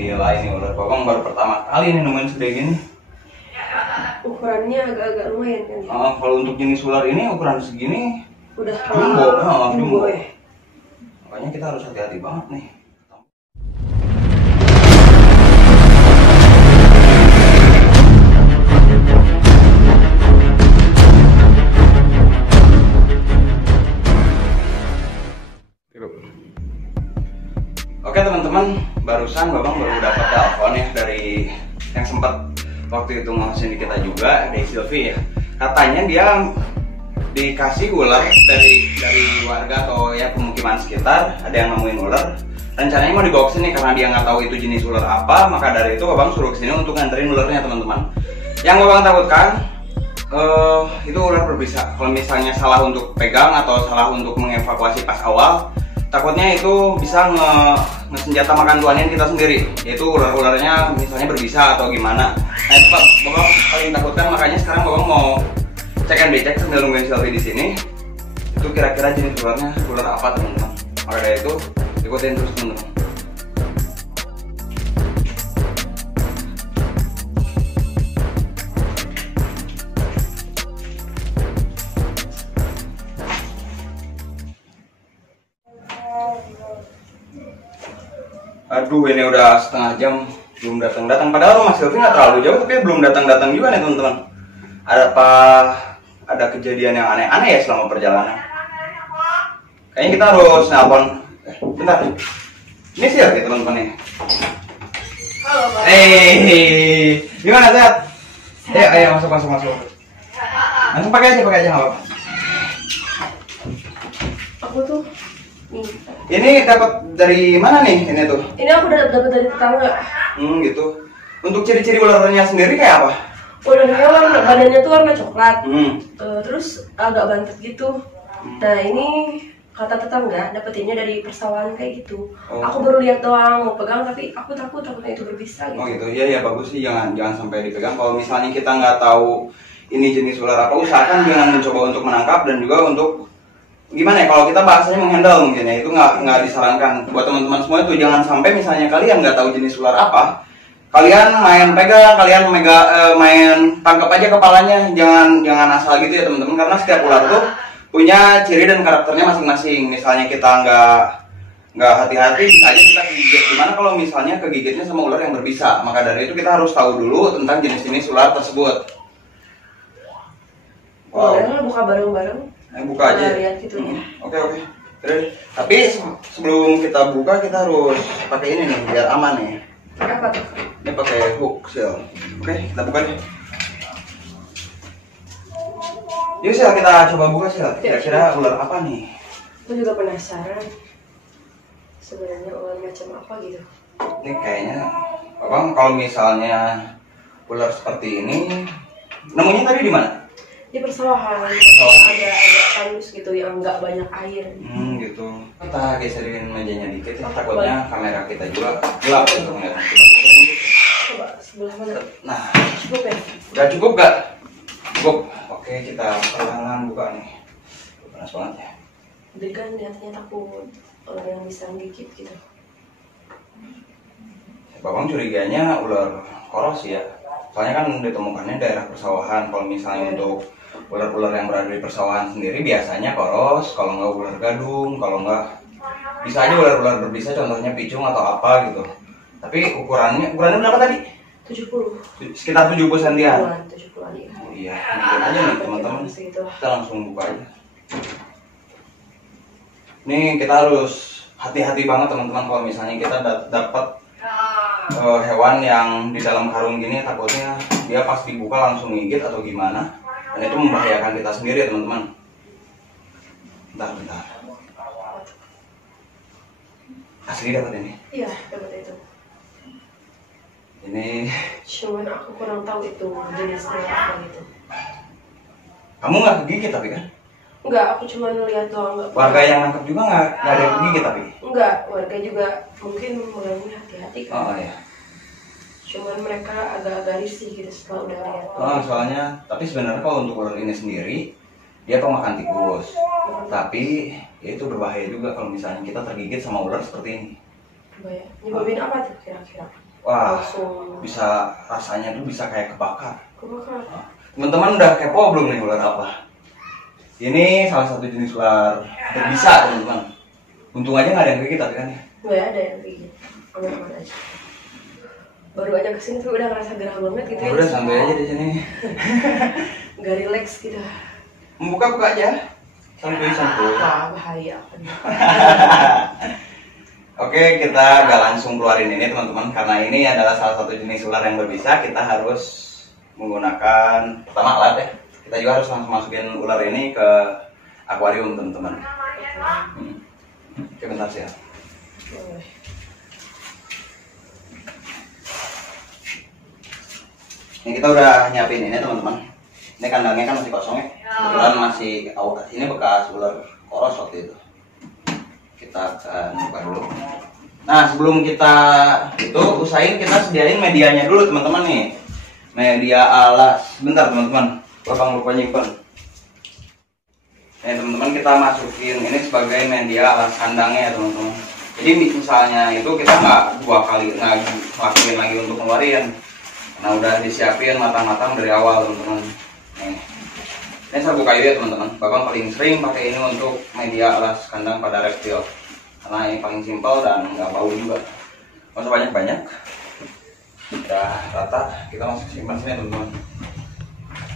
Gila ini ular Babang baru pertama kali nih nemuin segede gini. Ukurannya agak-agak lumayan kan ya? Kalau untuk jenis ular ini ukuran segini Udah jumbo. ya? Makanya kita harus hati-hati banget nih. Oke teman-teman, barusan Babang baru dapat telepon ya dari yang sempat waktu itu ngawasin di kita juga, dari Silvi ya. Katanya dia dikasih ular dari warga atau ya pemukiman sekitar, ada yang nemuin ular. Rencananya mau dibawa ke sini karena dia nggak tahu itu jenis ular apa, maka dari itu Babang suruh kesini untuk nganterin ularnya teman-teman. Yang Babang takutkan itu ular berbisa. Kalau misalnya salah untuk pegang atau salah untuk mengevakuasi pas awal, takutnya itu bisa ngesenjata makan tuannya kita sendiri, yaitu ular-ularnya misalnya berbisa atau gimana. Nah itu Pak, Babang paling takutkan, makanya sekarang Babang mau cek and becek sambil nungguin Silvi di sini. Itu kira-kira jenis ularnya ular apa teman-teman. Maka dari itu ikutin terus teman-teman. Aduh, ini udah setengah jam belum datang-datang. Padahal rumah Silvi nggak terlalu jauh, tapi belum datang-datang juga nih teman-teman. Ada kejadian yang aneh-aneh ya selama perjalanan. Kayaknya kita harus nelpon. Bentar. Ini Silvi teman-teman nih. Halo Pak. Gimana sehat? Ayo masuk. Langsung pakai aja nggak apa-apa. Aku tuh nih. Ini dapat dari mana nih ini tuh? Ini aku dapat dari tetangga. Gitu. Untuk ciri-ciri ularnya sendiri kayak apa? Ularnya badannya tuh warna coklat. Terus agak bantet gitu. Nah ini kata tetangga dapetinnya dari persawahan kayak gitu. Aku baru lihat doang, mau pegang tapi aku takutnya itu berbisa gitu. Oh gitu, iya bagus sih, jangan sampai dipegang. Kalau misalnya kita nggak tahu ini jenis ular apa, usahakan jangan mencoba untuk menangkap dan juga untuk gimana ya, kalau kita bahasanya menghandle mungkin ya, itu nggak disarankan buat teman-teman semua. Itu jangan sampai misalnya kalian nggak tahu jenis ular apa, kalian main pegang, kalian main tangkap aja kepalanya, jangan asal gitu ya teman-teman, karena setiap ular tuh punya ciri dan karakternya masing-masing. Misalnya kita nggak hati-hati, bisa aja kita kegigit. Gimana kalau misalnya kegigitnya sama ular yang berbisa? Maka dari itu kita harus tahu dulu tentang jenis-jenis ular tersebut. Boleh buka bareng-bareng. Buka aja. Lihat gitunya. Oke. Tapi sebelum kita buka kita harus pakai ini nih biar aman nih. Apa tuh? Ini pakai hook Sil. Oke, kita buka nih. Yuk Sil, kita coba buka Sil. Kira-kira ular apa nih? Aku juga penasaran. Sebenarnya ular macam apa gitu? Ini kayaknya, Babang kalau misalnya ular seperti ini, nemunya tadi di mana? Di persawahan. Agak halus gitu yang nggak banyak air. Gitu. Kita geserin mejanya dikit ya, takutnya kamera kita juga gelap untuk melihat. Coba sebelah mana? Nah, Cukup ya? udah cukup gak? Cukup. Oke, kita perlahan buka nih. Panas banget ya. Degan lihatnya takut ular yang bisa gigit gitu. Babang curiganya ular koros ya. Soalnya kan ditemukannya daerah persawahan. Kalau misalnya untuk ular-ular yang berada di persawahan sendiri biasanya koros, kalau nggak ular gadung, kalau nggak bisa aja ular-ular berbisa, contohnya picung atau apa gitu. Tapi ukurannya berapa tadi? 70. Sekitar 70 sentian. 70-an ya. Oh iya, lihat aja nih teman-teman. Kita langsung buka aja. Nih kita harus hati-hati banget teman-teman kalau misalnya kita dapat hewan yang di dalam karung gini, takutnya dia pas dibuka langsung gigit atau gimana, dan itu membahayakan kita sendiri ya teman-teman. Bentar. Asli dapat ini? Iya, dapat itu. Ini. Cuman aku kurang tahu itu jenisnya apa gitu. Kamu nggak kegigit tapi kan? Enggak, aku cuma lihat doang. Warga yang nangkep juga nggak ada yang kegigit tapi? Enggak, warga juga mungkin mulai hati-hati kan. Oh iya. Cuman mereka agak-agak risih gitu setelah udah lihat. Soalnya, tapi sebenarnya kalau untuk ular ini sendiri, dia pemakan tikus. Tapi ya itu berbahaya juga kalau misalnya kita tergigit sama ular seperti ini. Berbahaya. Nyebabin apa tuh kira-kira? Wah, langsung bisa rasanya tuh bisa kayak kebakar. kebakar. Teman-teman udah kepo belum nih ular apa? Ini salah satu jenis ular berbisa teman-teman. Untung aja nggak ada yang gigit tapi kan ya. Nggak ada yang gigit, aman-aman aja. Baru aja kesini tuh udah ngerasa gerah banget gitu ya. Udah santai aja di sini. Nggak relax gitu. Buka aja. Santuy. Bahaya. Oke, kita gak langsung keluarin ini teman-teman, karena ini adalah salah satu jenis ular yang berbisa. Kita harus menggunakan pertama alat ya. Kita juga harus langsung masukin ular ini ke akuarium teman-teman. Oke, bentar sih ya. Ini kita udah nyiapin ini teman-teman. Ini kandangnya kan masih kosong ya. Kebetulan masih ini bekas ular koros waktu itu. Kita akan buka dulu. Nah, sebelum kita itu usahain kita sediain medianya dulu teman-teman nih. Media alas. Bentar teman-teman. Babang lupa nyimpen. Nih teman-teman, kita masukin ini sebagai media alas kandangnya ya teman-teman. Jadi misalnya itu kita nggak 2 kali ngelakuin lagi untuk ngeluarin. Nah, udah disiapin matang-matang dari awal teman-teman. Nih. Ini sabuk kayu ya teman-teman. Babang paling sering pakai ini untuk media alas kandang pada reptil. Karena ini paling simpel dan nggak bau juga. Nggak usah banyak-banyak. Udah rata, kita masuk simpan sini teman-teman.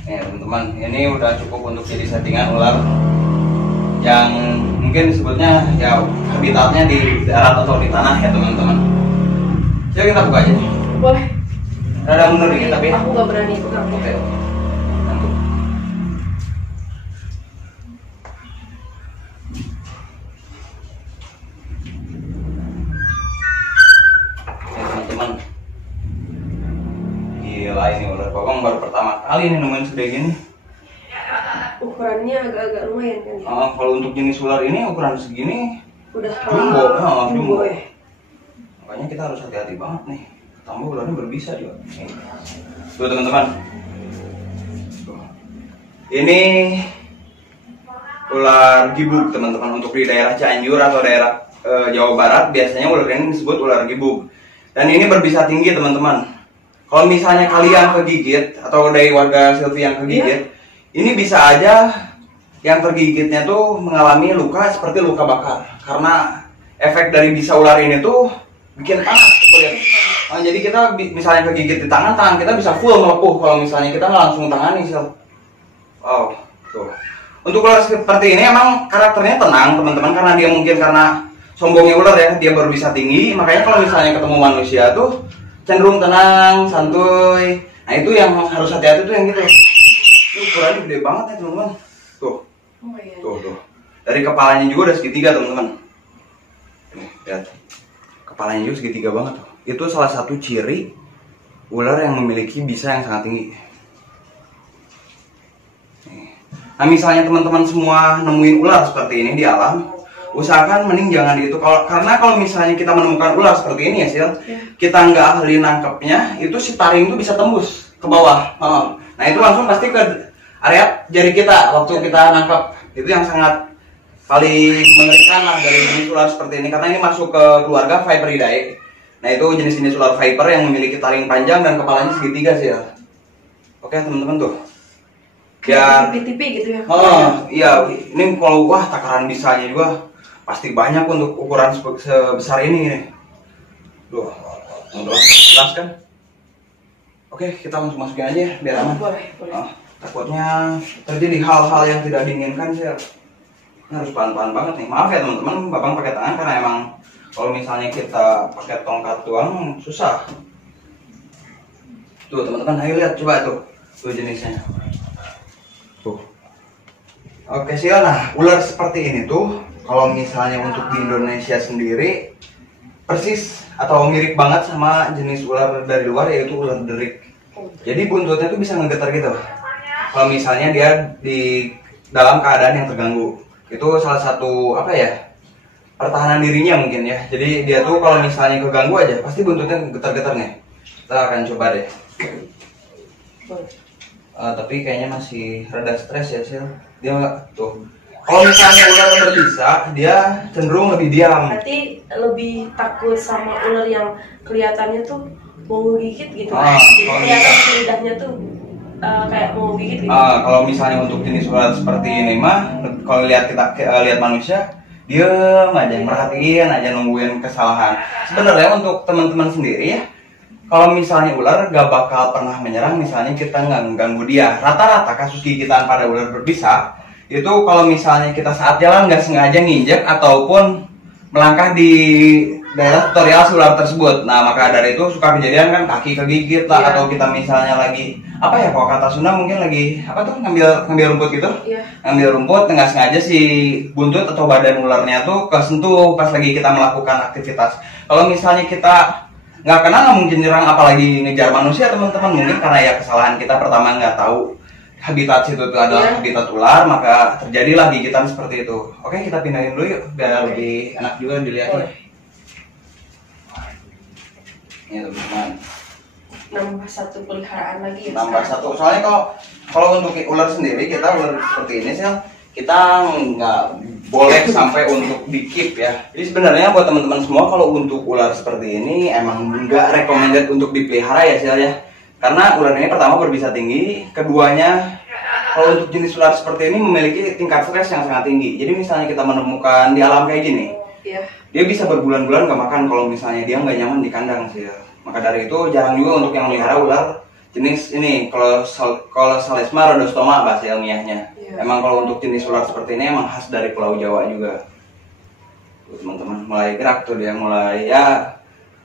Nih teman-teman, ini udah cukup untuk jadi settingan ular yang mungkin disebutnya ya habitatnya di darat atau di tanah ya teman-teman. Jadi kita buka aja. Boleh. Ada mundur dikit tapi aku nggak berani pegang. Oke. Teman-teman, gila ini ular babang baru pertama kali nih nemuin segede gini. Ukurannya agak-agak lumayan kan ya. Kalau untuk jenis ular ini ukuran segini Udah jumbo. Makanya kita harus hati-hati banget nih. Tambah ularnya berbisa juga. Tuh teman-teman. Ini ular gibug teman-teman. Untuk di daerah Cianjur atau daerah Jawa Barat biasanya ular ini disebut ular gibug. Dan ini berbisa tinggi teman-teman. Kalau misalnya kalian kegigit atau dari warga Sylvie yang kegigit, ini bisa aja yang tergigitnya tuh mengalami luka seperti luka bakar. Karena efek dari bisa ular ini tuh bikin panas. Nah, jadi kita misalnya kegigit di tangan kita bisa full melepuh kalau misalnya kita nggak langsung tangani sel. Wow, tuh. Untuk ular seperti ini emang karakternya tenang teman-teman, karena dia mungkin karena sombongnya ular ya, dia baru bisa tinggi, makanya kalau misalnya ketemu manusia tuh cenderung tenang, santuy. Nah itu yang harus hati-hati tuh yang gitu. Ukurannya gede banget ya teman-teman. Tuh, tuh. Dari kepalanya juga udah segitiga teman-teman. Nih, lihat. Kepalanya juga segitiga banget tuh. Itu salah satu ciri ular yang memiliki bisa yang sangat tinggi. Nah misalnya teman-teman semua nemuin ular seperti ini di alam, usahakan mending jangan itu. Karena kalau misalnya kita menemukan ular seperti ini ya Sil, kita nggak ahli nangkepnya, itu si taring itu bisa tembus ke bawah. Nah itu langsung pasti ke area jari kita waktu kita nangkep. Itu yang sangat paling mengerikan lah dari jenis ular seperti ini, karena ini masuk ke keluarga Viperidae. Nah itu jenis-jenis ular viper yang memiliki taring panjang dan kepalanya segitiga sih ya. Oke teman-teman tuh. Biar tipi-tipi gitu ya. Iya, ini kalau wah takaran bisanya juga pasti banyak untuk ukuran sebesar ini nih. Duh, jelas kan? Oke, kita langsung masukin aja ya, biar aman. Boleh. Takutnya terjadi hal-hal yang tidak diinginkan sih. Ini harus pelan-pelan banget nih. Maaf ya teman-teman, babang pakai tangan karena emang kalau misalnya kita pakai tongkat tuang susah. Tuh teman-teman, ayo lihat coba tuh jenisnya. Tuh. Oke sih, nah ular seperti ini tuh kalau misalnya untuk di Indonesia sendiri persis atau mirip banget sama jenis ular dari luar, yaitu ular derik. Jadi buntutnya tuh bisa ngegetar gitu. Kalau misalnya dia di dalam keadaan yang terganggu, itu salah satu pertahanan dirinya mungkin ya. Jadi dia tuh kalau misalnya keganggu aja pasti buntutnya getar-getar nih. Kita akan coba deh. Tapi kayaknya masih rada stres ya Sil. Dia tuh. Kalau misalnya ular berbisa, dia cenderung lebih diam. Berarti lebih takut sama ular yang kelihatannya tuh mau gigit gitu. Jadi kelihatan lidahnya tuh kayak mau gigit gitu. Kalau misalnya untuk jenis ular seperti ini mah, kalau lihat lihat manusia, diem aja, merhatiin aja, nungguin kesalahan. Sebenarnya untuk teman-teman sendiri ya, kalau misalnya ular gak bakal pernah menyerang, misalnya kita nggak mengganggu dia. Rata-rata kasus gigitan pada ular berbisa itu kalau misalnya kita saat jalan nggak sengaja nginjek ataupun melangkah di daerah tutorial si ular tersebut. Nah, maka dari itu suka kejadian kan kaki kegigit lah, atau kita misalnya lagi apa ya, kalau kata Sunda mungkin lagi apa tuh, ngambil rumput gitu. Ngambil rumput, nggak sengaja si buntut atau badan ularnya tuh kesentuh pas lagi kita melakukan aktivitas. Kalau misalnya kita nggak kenal, nggak mungkin nyerang, apalagi ngejar manusia teman-teman. Mungkin karena ya kesalahan kita pertama nggak tahu habitat situ itu adalah habitat ular, maka terjadilah gigitan seperti itu. Oke, kita pindahin dulu yuk biar lebih enak juga dilihatnya. Ini teman-teman, nambah satu peliharaan lagi ya. Nambah satu, soalnya kalau untuk ular sendiri, kita ular seperti ini sih kita nggak boleh sampai untuk di keep ya. Jadi sebenarnya buat teman-teman semua, kalau untuk ular seperti ini emang nggak recommended untuk dipelihara ya sih ya. Karena ular ini pertama berbisa tinggi, keduanya kalau untuk jenis ular seperti ini memiliki tingkat stres yang sangat tinggi. Jadi misalnya kita menemukan di alam kayak gini, dia bisa berbulan-bulan gak makan kalau misalnya dia nggak nyaman di kandang sih ya. Maka dari itu jarang juga untuk yang melihara ular jenis ini, kalau Salesma rhodostoma bahasa ilmiahnya. Emang kalau untuk jenis ular seperti ini emang khas dari Pulau Jawa juga. Tuh teman-teman, mulai gerak tuh dia, mulai ya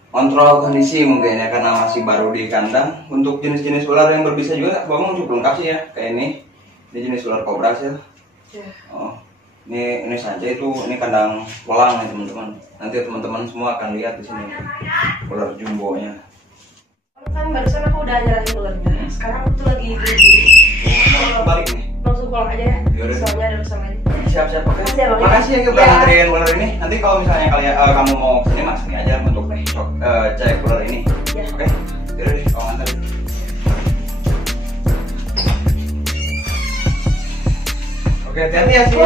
kontrol kondisi mungkin ya, karena masih baru di kandang. Untuk jenis-jenis ular yang berbisa juga Bang cukup lengkap sih ya, kayak ini jenis ular kobra sih. Oh, ini saja itu, ini kandang kolang nih teman-teman. Nanti teman-teman semua akan lihat di sini ular jumbonya. Kan barusan aku udah nyalain ularnya, sekarang aku tuh lagi balik nih. Langsung pulang aja ya. Soalnya ada urusan lain. Siap-siap, oke. Makasih ya udah nganterin ular ini. Nanti kalau misalnya kalian kamu mau kesini, mas ini aja untuk cek ular ini. Oke. Yaudah deh, kalau nganterin. Oke, hati-hati ya sih.